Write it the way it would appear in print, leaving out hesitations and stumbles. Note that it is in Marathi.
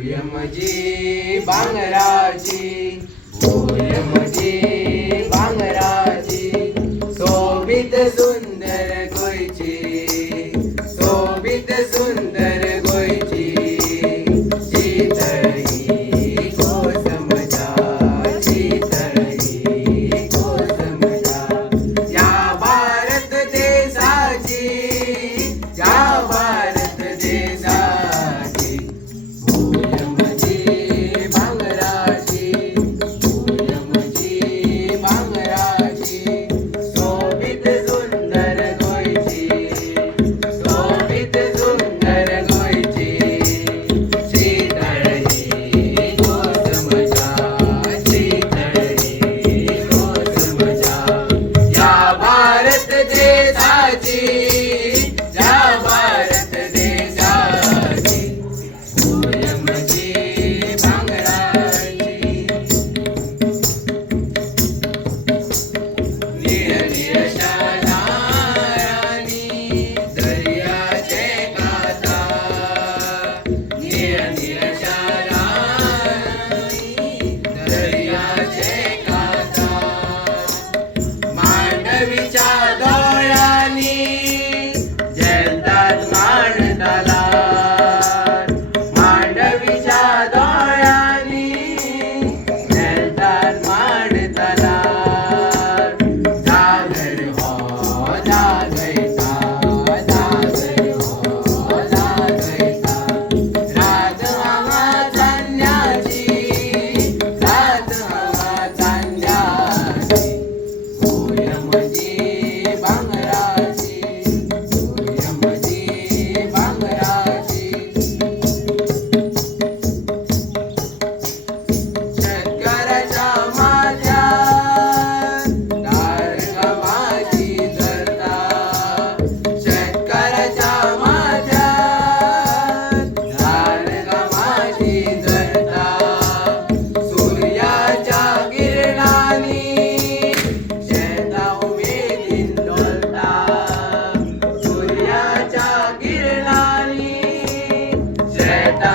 भुयमजी भांगराची, भुयमजी भांगराची, शोभित सुंदर गोयची, शोभित सुंदर गोयची, शीतळी कोसमजा, शीतळी कोसमजा, या भारत देशाची, या भारत देशाची, भुयमजी भांगराची, भुयमजी भांगराची, शोभित सुंदर गोयची, शोभित सुंदर गोयची, शीतळी कोसमजा, शीतळी कोसमजा, या भारत देशाची, या भारत देशाची, भुयमजी भांगराची. निळ निळ शरारानी दर्याचे काता, निळ निळ शरारानी दर्याचे काता, मांडवीच्या डोळ्यांनी झेलतात मांडताला, मांडवीच्या डोळ्यांनी झेलतात मांडताला, जागर हो जागयता, जागर हो जागयता, रात हांगा चांदण्याची, रात हांगा चांदण्याची, भुयमजी भांगराची, भुयमजी भांगराची, शेतकऱ्याच्या माथ्यार तारगमाची धरता, शेतकऱ्याच्या माथ्यार तारगमाची धरता, सूर्याच्या किरणांनी शेता उमेदीन डोलता, सूर्याच्या किरणांनी शेता